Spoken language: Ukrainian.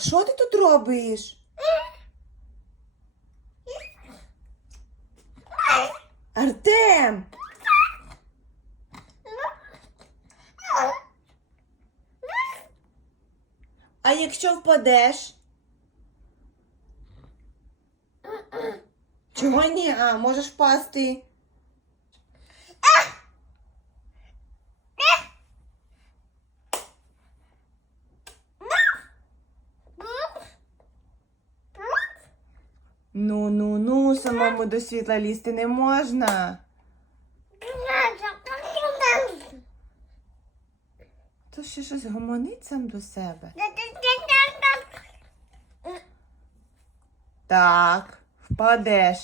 Що ти тут робиш? Артем! А якщо впадеш? Чого ні? А, можеш впасти. Ну, ну, ну, самому до світла лізти не можна. То ще щось гомонить сам до себе. Так, впадеш.